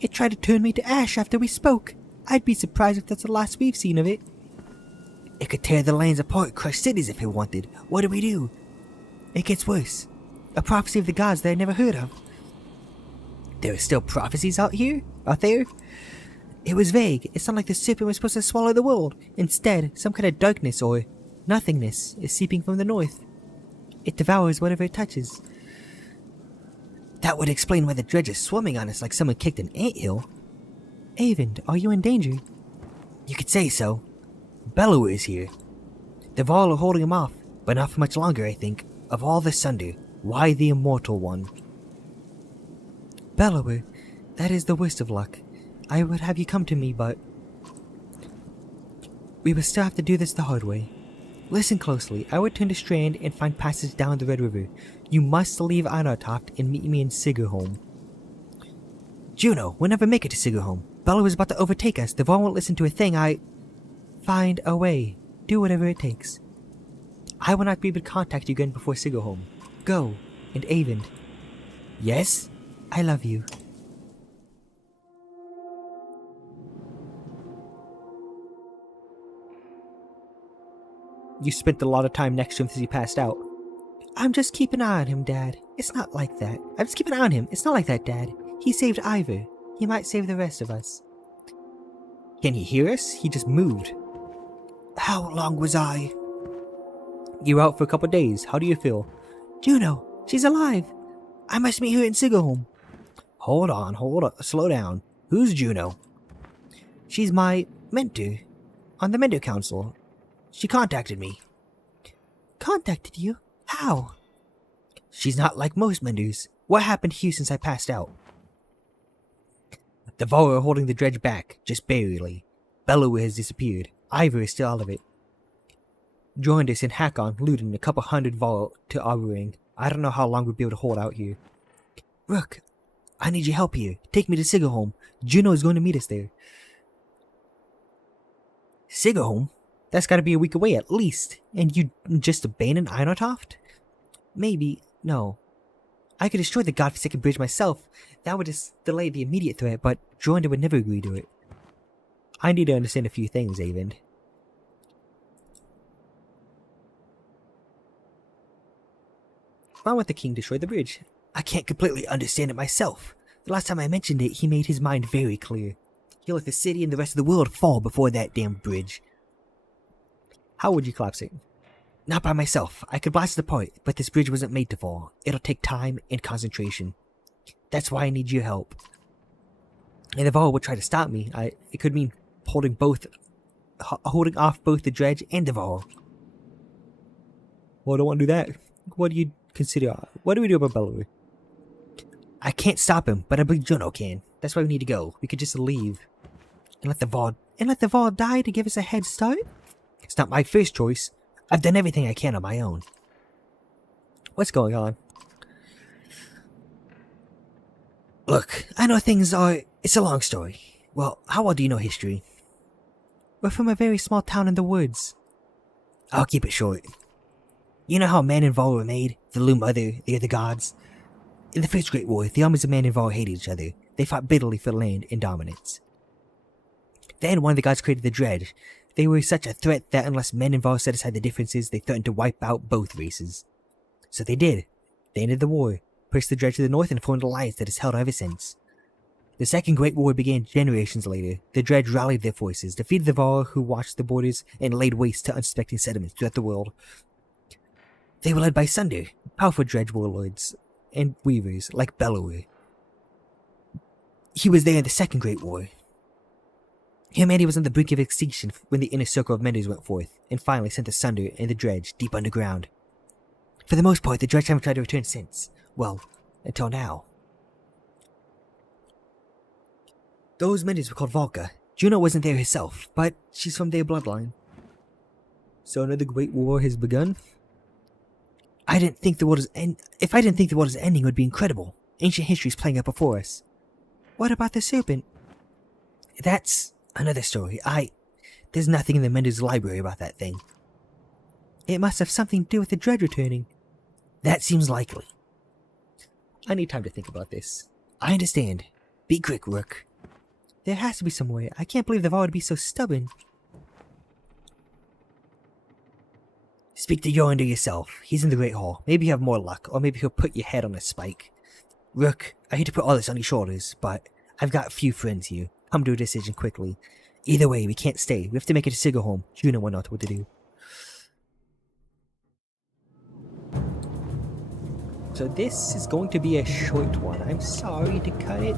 It tried to turn me to ash after we spoke. I'd be surprised if that's the last we've seen of it. It could tear the lands apart, crush cities if it wanted. What do we do? It gets worse. A prophecy of the gods that I never heard of. There are still prophecies out there? It was vague. It sounded like the serpent was supposed to swallow the world. Instead, some kind of darkness or nothingness is seeping from the north. It devours whatever it touches. That would explain why the dredge is swarming on us like someone kicked an anthill. Avend, are you in danger? You could say so. Bellower is here. The Varl are holding him off, but not for much longer, I think. Of all the Sunder, why the immortal one? Bellower, that is the worst of luck. I would have you come to me, but we will still have to do this the hard way. Listen closely. I would turn to Strand and find passage down the Red River. You must leave Einartoft and meet me in Sigerholm. Juno, we'll never make it to Sigerholm. Bellower is about to overtake us. The Varl won't listen to a thing. Find a way. Do whatever it takes. I will not be able to contact you again before Sigerholm. Go, and Avend. Yes? I love you. You spent a lot of time next to him since he passed out. I'm just keeping an eye on him, Dad. It's not like that. I'm just keeping an eye on him. It's not like that, Dad. He saved Ivor. He might save the rest of us. Can he hear us? He just moved. How long was I? You were out for a couple of days. How do you feel? Juno, she's alive. I must meet her in Sigerholm. Hold on. Slow down. Who's Juno? She's my mentor on the Mentor Council. She contacted me. Contacted you? How? She's not like most Menders. What happened to you since I passed out? The Varl are holding the dredge back, just barely. Bellower has disappeared. Ivor is still out of it. Joined us in Hakon, looting a couple hundred Varl to Arboring. I don't know how long we'll be able to hold out here. Rook, I need your help here. Take me to Sigerholm. Juno is going to meet us there. Sigerholm? That's gotta be a week away at least. And you just abandon Einartoft? Maybe. No. I could destroy the godforsaken bridge myself. That would just delay the immediate threat, but Jordan would never agree to it. I need to understand a few things, Avon. Why would the king destroy the bridge? I can't completely understand it myself. The last time I mentioned it, he made his mind very clear. He let the city and the rest of the world fall before that damned bridge. How would you collapse it? Not by myself. I could blast it apart, but this bridge wasn't made to fall. It'll take time and concentration. That's why I need your help. And if all would try to stop me, it could mean holding off both the dredge and the Varl. Well, I don't want to do that. What do you consider? What do we do about Belleroy? I can't stop him, but I believe Juno can. That's why we need to go. We could just leave and let the Varl die to give us a head start. It's not my first choice. I've done everything I can on my own. What's going on? Look, I know it's a long story. Well, how well do you know history? We're from a very small town in the woods. I'll keep it short. You know how man and Varl were made? The Loom Mother, they are the gods. In the First Great War, the armies of man and Varl hated each other. They fought bitterly for land and dominance. Then one of the gods created the dredge. They were such a threat that unless men and Varl set aside the differences, they threatened to wipe out both races. So they did. They ended the war, pushed the dredge to the north, and formed an alliance that has held ever since. The Second Great War began generations later. The dredge rallied their forces, defeated the Varl who watched the borders, and laid waste to unsuspecting settlements throughout the world. They were led by Sunder, powerful dredge warlords, and weavers like Belleroy. He was there in the Second Great War. Humanity was on the brink of extinction when the inner circle of menders went forth, and finally sent the Sunder and the dredge deep underground. For the most part, the dredge haven't tried to return since. Well, until now. Those menders were called Valka. Juno wasn't there herself, but she's from their bloodline. So another great war has begun? If I didn't think the world is ending, it would be incredible. Ancient history is playing out before us. What about the serpent? That's another story. There's nothing in the Mender's library about that thing. It must have something to do with the dredge returning. That seems likely. I need time to think about this. I understand. Be quick, Rook. There has to be some way. I can't believe the Varl would be so stubborn. Speak to Yorinder yourself. He's in the Great Hall. Maybe you have more luck, or maybe he'll put your head on a spike. Rook, I hate to put all this on your shoulders, but I've got a few friends here. Come to a decision quickly. Either way, we can't stay. We have to make it to Saga home. Juno will not know what to do. So this is going to be a short one. I'm sorry to cut it,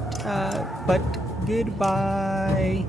but goodbye.